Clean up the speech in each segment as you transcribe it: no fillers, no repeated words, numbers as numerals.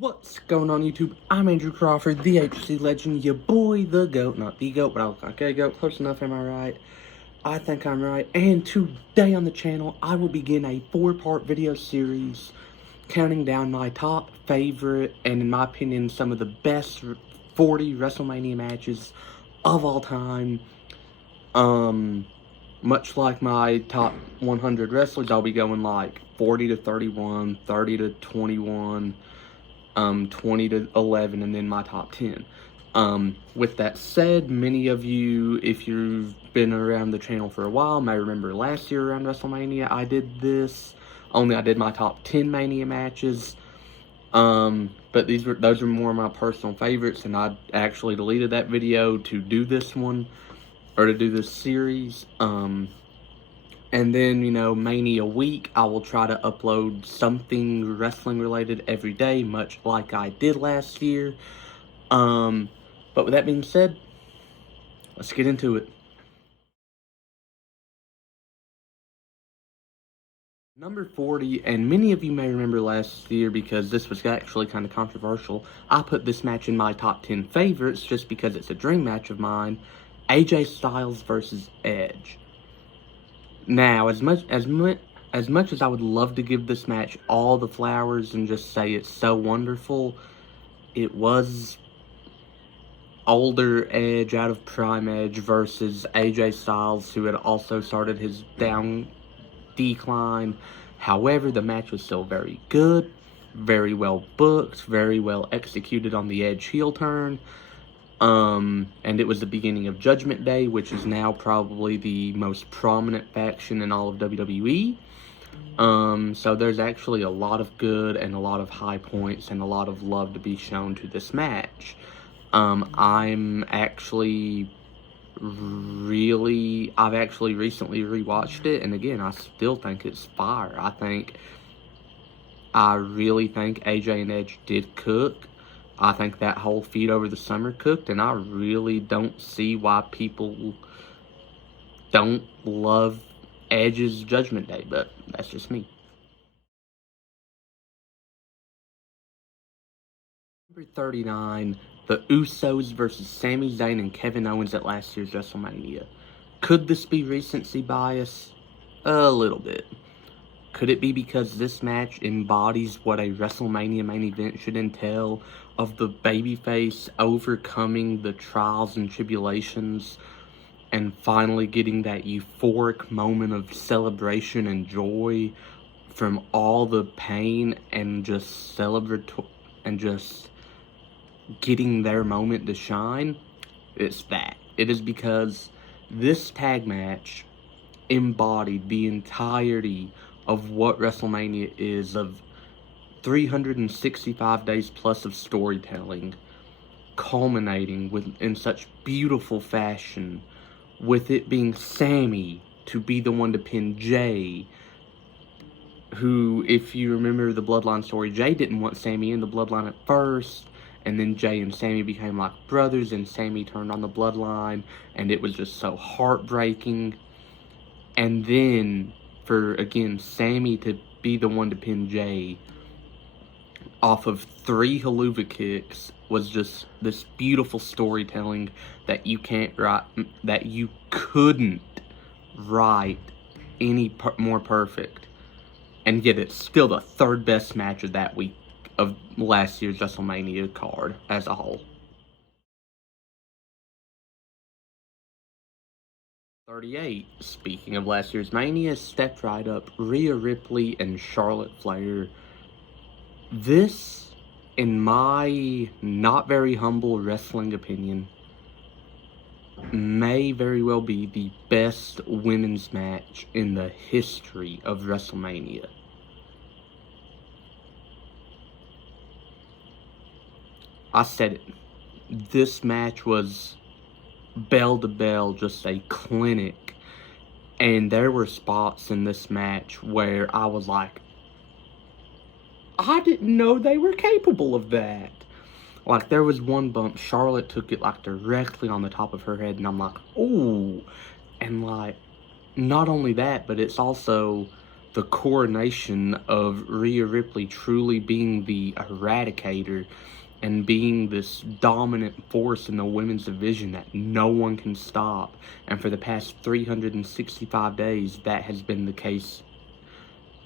What's going on YouTube? I'm Andrew Crawford, the HC legend, your boy, the GOAT. Not the GOAT, but I look like a GOAT. Close enough, am I right? I think I'm right. And today on the channel, I will begin a 4-part video series counting down my top favorite, and in my opinion, some of the best 40 WrestleMania matches of all time. Much like my top 100 wrestlers, I'll be going like 40 to 31, 30 to 21, 20 to 11, and then my top 10. With that said, many of you, if you've been around the channel for a while, may remember last year around WrestleMania, I did this, only I did my top 10 Mania matches. But those are more of my personal favorites, and I actually deleted that video to do this one, or to do this series. And then, you know, Mania week, I will try to upload something wrestling related every day, much like I did last year. But with that being said, let's get into it. Number 40, and many of you may remember last year because this was actually kind of controversial. I put this match in my top 10 favorites just because it's a dream match of mine. AJ Styles versus Edge. Now, as much as I would love to give this match all the flowers and just say it's so wonderful, it was older Edge out of prime Edge versus AJ Styles, who had also started his decline. However, the match was still very good, very well booked, very well executed on the Edge heel turn. And it was the beginning of Judgment Day, which is now probably the most prominent faction in all of WWE. So there's actually a lot of good and a lot of high points and a lot of love to be shown to this match. I've actually recently rewatched it, and again, I still think it's fire. I really think AJ and Edge did cook. I think that whole feud over the summer cooked, and I really don't see why people don't love Edge's Judgment Day, but that's just me. Number 39, the Usos versus Sami Zayn and Kevin Owens at last year's WrestleMania. Could this be recency bias? A little bit. Could it be because this match embodies what a WrestleMania main event should entail, of the babyface overcoming the trials and tribulations and finally getting that euphoric moment of celebration and joy from all the pain, and just getting their moment to shine? It's that. It is because this tag match embodied the entirety of what WrestleMania is, of 365 days plus of storytelling, culminating in such beautiful fashion, with it being Sami to be the one to pin Jay, who, if you remember the Bloodline story, Jay didn't want Sami in the Bloodline at first, and then Jay and Sami became like brothers, and Sami turned on the Bloodline, and it was just so heartbreaking. And then, for, again, Sami to be the one to pin Jay off of 3 haluva kicks was just this beautiful storytelling that you couldn't write any more perfect. And yet it's still the 3rd best match of that week, of last year's WrestleMania card as a whole. 38, speaking of last year's Mania, stepped right up, Rhea Ripley and Charlotte Flair. This, in my not very humble wrestling opinion, may very well be the best women's match in the history of WrestleMania. I said it. This match was bell to bell, just a clinic. And there were spots in this match where I was like, I didn't know they were capable of that. Like, there was one bump, Charlotte took it like directly on the top of her head, and I'm like, ooh. And like, not only that, but it's also the coronation of Rhea Ripley truly being the Eradicator and being this dominant force in the women's division that no one can stop. And for the past 365 days, that has been the case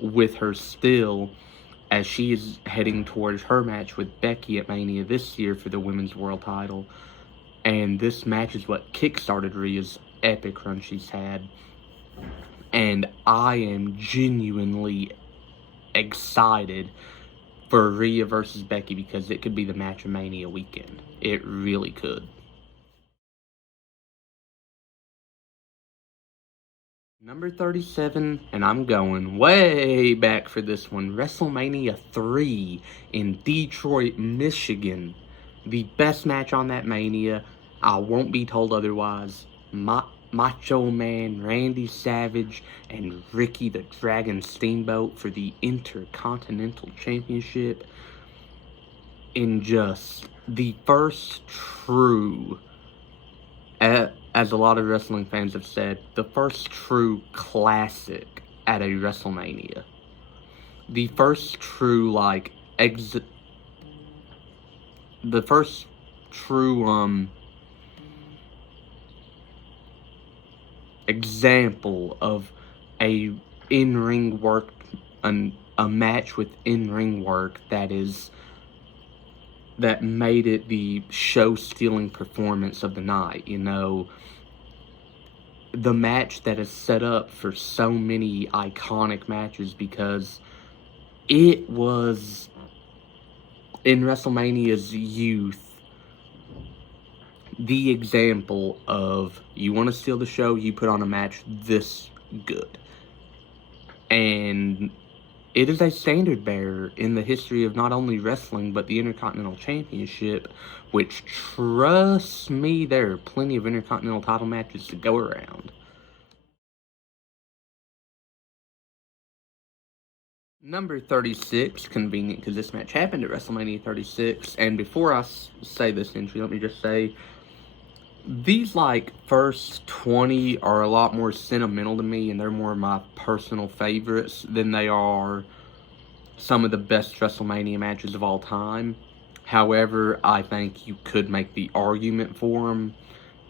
with her still, as she is heading towards her match with Becky at Mania this year for the women's world title. And this match is what kickstarted Rhea's epic run she's had. And I am genuinely excited for Rhea versus Becky because it could be the match of Mania weekend. It really could. Number 37, and I'm going way back for this one, WrestleMania 3 in Detroit, Michigan. The best match on that Mania. I won't be told otherwise. Macho Man Randy Savage and Ricky the Dragon Steamboat for the Intercontinental Championship in just the first true, as a lot of wrestling fans have said, the first true classic at a WrestleMania. The first true, the first true, example of a in-ring work, a match with in-ring work that made it the show-stealing performance of the night. You know, the match that is set up for so many iconic matches because it was, in WrestleMania's youth, the example of, you want to steal the show, you put on a match this good. And it is a standard bearer in the history of not only wrestling, but the Intercontinental Championship, which, trust me, there are plenty of Intercontinental title matches to go around. Number 36, convenient because this match happened at WrestleMania 36, and before I say this entry, let me just say, these, first 20 are a lot more sentimental to me, and they're more my personal favorites than they are some of the best WrestleMania matches of all time. However, I think you could make the argument for them.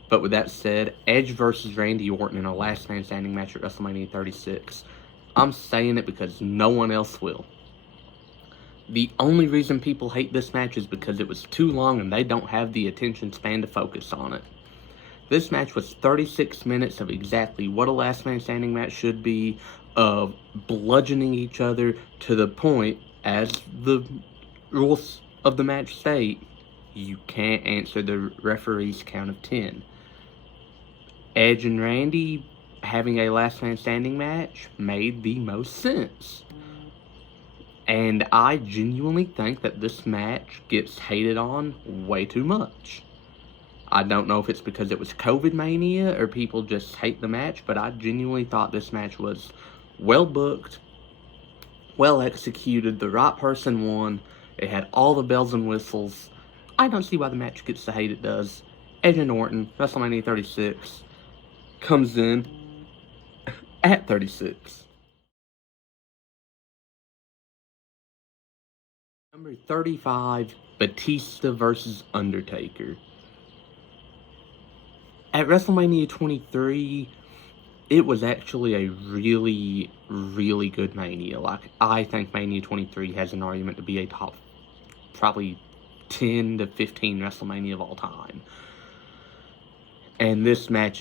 But with that said, Edge versus Randy Orton in a last man standing match at WrestleMania 36. I'm saying it because no one else will. The only reason people hate this match is because it was too long and they don't have the attention span to focus on it. This match was 36 minutes of exactly what a last man standing match should be, of bludgeoning each other to the point, as the rules of the match state, you can't answer the referee's count of 10. Edge and Randy having a last man standing match made the most sense. And I genuinely think that this match gets hated on way too much. I don't know if it's because it was COVID Mania or people just hate the match, but I genuinely thought this match was well booked, well executed, the right person won, it had all the bells and whistles. I don't see why the match gets the hate it does. Edge and Orton, WrestleMania 36, comes in at 36. Number 35, Batista versus Undertaker. At WrestleMania 23, it was actually a really, really good Mania. I think Mania 23 has an argument to be a top, probably 10 to 15 WrestleMania of all time. And this match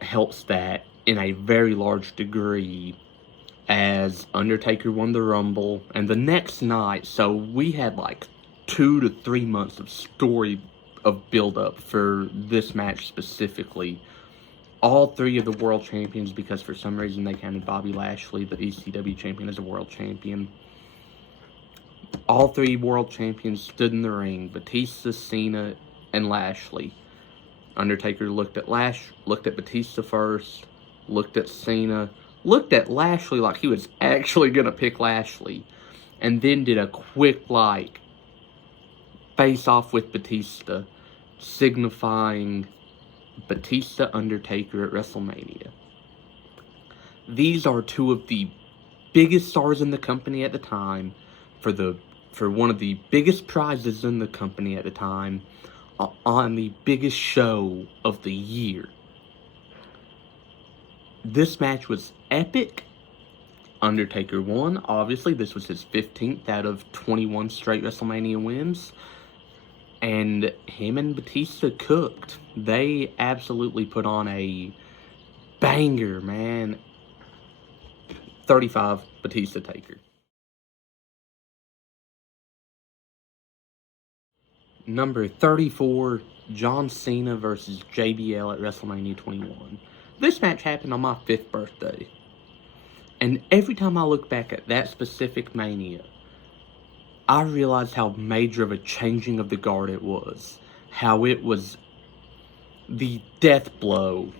helps that in a very large degree, as Undertaker won the Rumble, and the next night, so we had 2 to 3 months of story of build-up for this match specifically. All three of the world champions, because for some reason they counted Bobby Lashley, the ECW champion, as a world champion. All three world champions stood in the ring, Batista, Cena, and Lashley. Undertaker looked at Batista first, looked at Cena, looked at Lashley like he was actually going to pick Lashley, and then did a quick, face-off with Batista, signifying Batista Undertaker at WrestleMania. These are two of the biggest stars in the company at the time, for one of the biggest prizes in the company at the time, on the biggest show of the year. This match was epic. Undertaker won. Obviously, this was his 15th out of 21 straight WrestleMania wins. And him and Batista cooked. They absolutely put on a banger, man. 35, Batista Taker. Number 34, John Cena versus JBL at WrestleMania 21. This match happened on my 5th birthday. And every time I look back at that specific Mania, I realized how major of a changing of the guard it was. How it was the death blow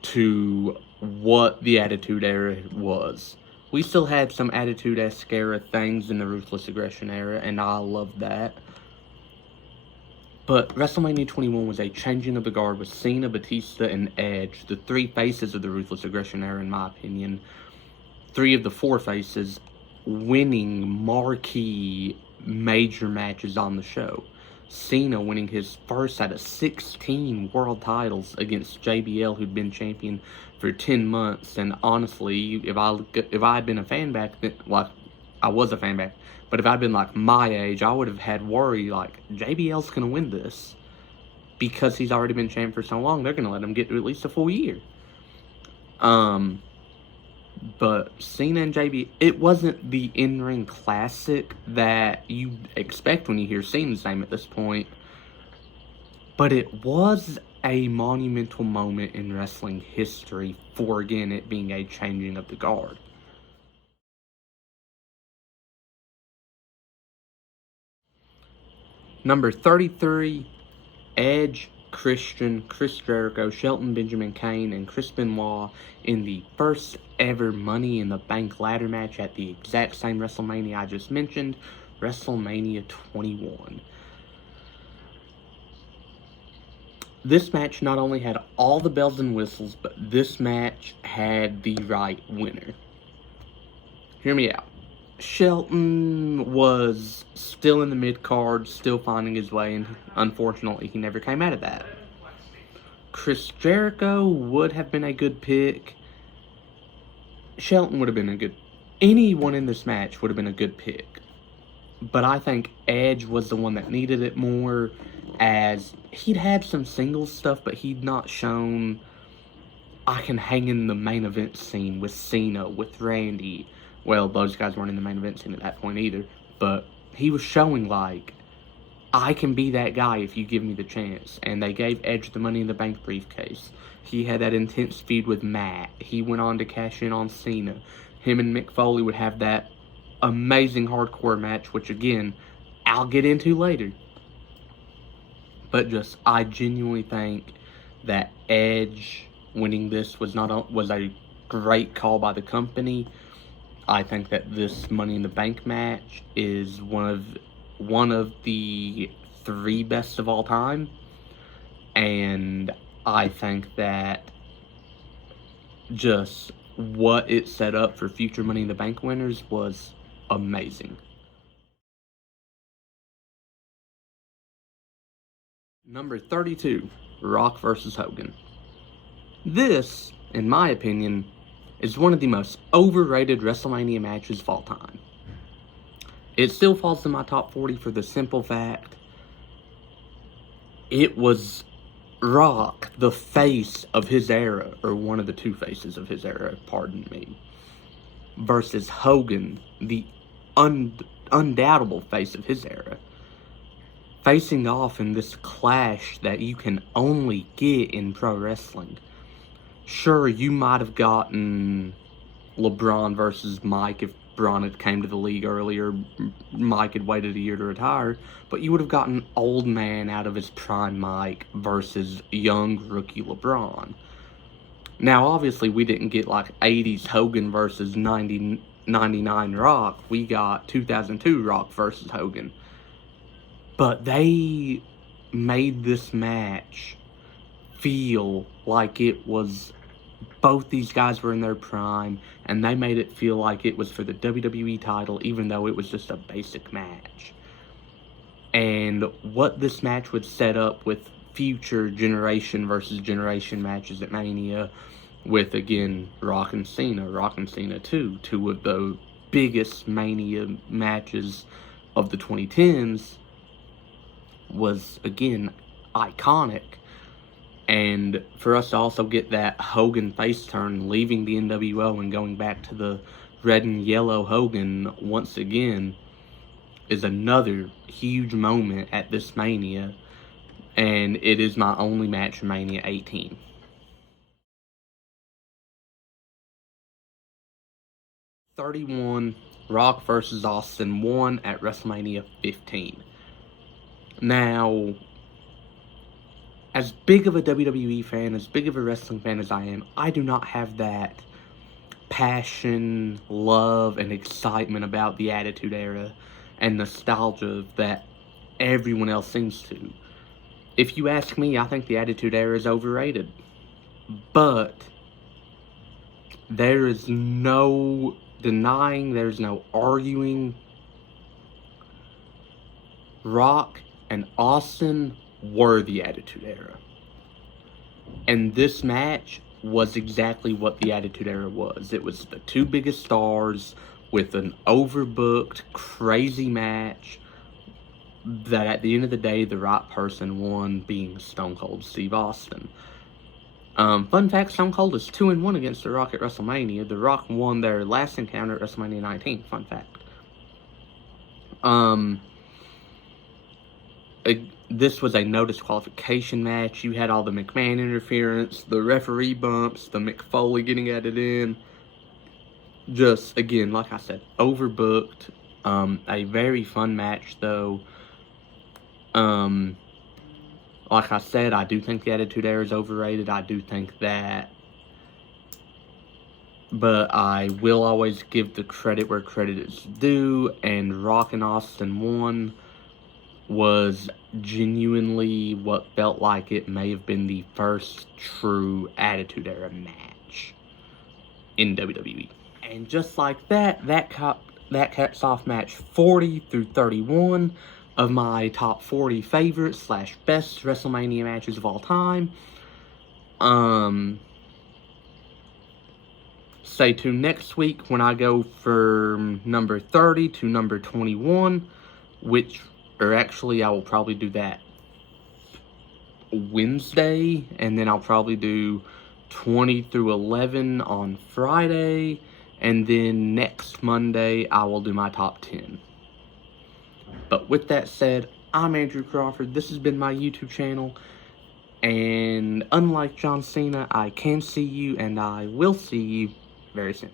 to what the Attitude Era was. We still had some Attitude-esque era things in the Ruthless Aggression era, and I loved that. But WrestleMania 21 was a changing of the guard with Cena, Batista, and Edge, the 3 faces of the Ruthless Aggression era, in my opinion. 3 of the 4 faces winning marquee major matches on the show. Cena winning his first out of 16 world titles against JBL, who'd been champion for 10 months. And honestly, if I had been a fan back then, like, I was a fan back, but if I'd been like my age, I would have had worry like, JBL's gonna win this. Because he's already been champ for so long, they're gonna let him get to at least a full year. But Cena and JB, it wasn't the in-ring classic that you expect when you hear Cena's name at this point. But it was a monumental moment in wrestling history for, again, it being a changing of the guard. Number 33, Edge, Christian, Chris Jericho, Shelton Benjamin Kane, and Chris Benoit in the first ever Money in the Bank ladder match at the exact same WrestleMania I just mentioned, WrestleMania 21. This match not only had all the bells and whistles, but this match had the right winner. Hear me out. Shelton was still in the mid-card, still finding his way, and unfortunately he never came out of that. Chris Jericho would have been a good pick. Shelton would have been a good... Anyone in this match would have been a good pick. But I think Edge was the one that needed it more, as he'd had some singles stuff, but he'd not shown, I can hang in the main event scene with Cena, with Randy. Well, those guys weren't in the main event scene at that point either, but he was showing, like, I can be that guy if you give me the chance. And they gave Edge the Money in the Bank briefcase. He had that intense feud with Matt. He went on to cash in on Cena. Him and Mick Foley would have that amazing hardcore match, which, again, I'll get into later. But just, I genuinely think that Edge winning this was a great call by the company. I think that this Money in the Bank match is one of the 3 best of all time. And I think that just what it set up for future Money in the Bank winners was amazing. Number 32, Rock versus Hogan. This, in my opinion, is one of the most overrated WrestleMania matches of all time. It still falls in my top 40 for the simple fact it was Rock, the face of his era, or one of the 2 faces of his era, pardon me, versus Hogan, the undoubtable face of his era, facing off in this clash that you can only get in pro wrestling. Sure, you might have gotten LeBron versus Mike if Braun had came to the league earlier. Mike had waited a year to retire. But you would have gotten old man out of his prime Mike versus young rookie LeBron. Now, obviously, we didn't get like 80s Hogan versus 99 Rock. We got 2002 Rock versus Hogan. But they made this match feel like it was Both these guys were in their prime, and they made it feel like it was for the WWE title, even though it was just a basic match. And what this match would set up with future generation versus generation matches at Mania, with, again, Rock and Cena 2, two of the biggest Mania matches of the 2010s, was, again, iconic. And for us to also get that Hogan face turn, leaving the NWO and going back to the red and yellow Hogan once again, is another huge moment at this Mania. And it is my only match in Mania 18. '31, Rock versus Austin 1 at WrestleMania 15. Now, as big of a WWE fan, as big of a wrestling fan as I am, I do not have that passion, love, and excitement about the Attitude Era and nostalgia that everyone else seems to. If you ask me, I think the Attitude Era is overrated. But there is no denying, there's no arguing. Rock and Austin were the Attitude Era. And this match was exactly what the Attitude Era was. It was the two biggest stars with an overbooked, crazy match that at the end of the day, the right person won, being Stone Cold Steve Austin. Fun fact, Stone Cold is 2-1 against The Rock at WrestleMania. The Rock won their last encounter at WrestleMania 19. Fun fact. This was a no disqualification match. You had all the McMahon interference, the referee bumps, the Mick Foley getting added in. Just, again, like I said, overbooked. A very fun match, though. Like I said, I do think the Attitude Era is overrated. I do think that. But I will always give the credit where credit is due. And Rock and Austin 1 was genuinely what felt like it may have been the first true Attitude Era match in WWE. And just like that, that caps off match 40 through 31 of my top 40 favorite / best WrestleMania matches of all time. Stay tuned next week when I go from number 30 to number 21, or actually I will probably do that Wednesday, and then I'll probably do 20 through 11 on Friday, and then next Monday I will do my top 10. But with that said, I'm Andrew Crawford. This has been my YouTube channel. And unlike John Cena, I can see you and I will see you very soon.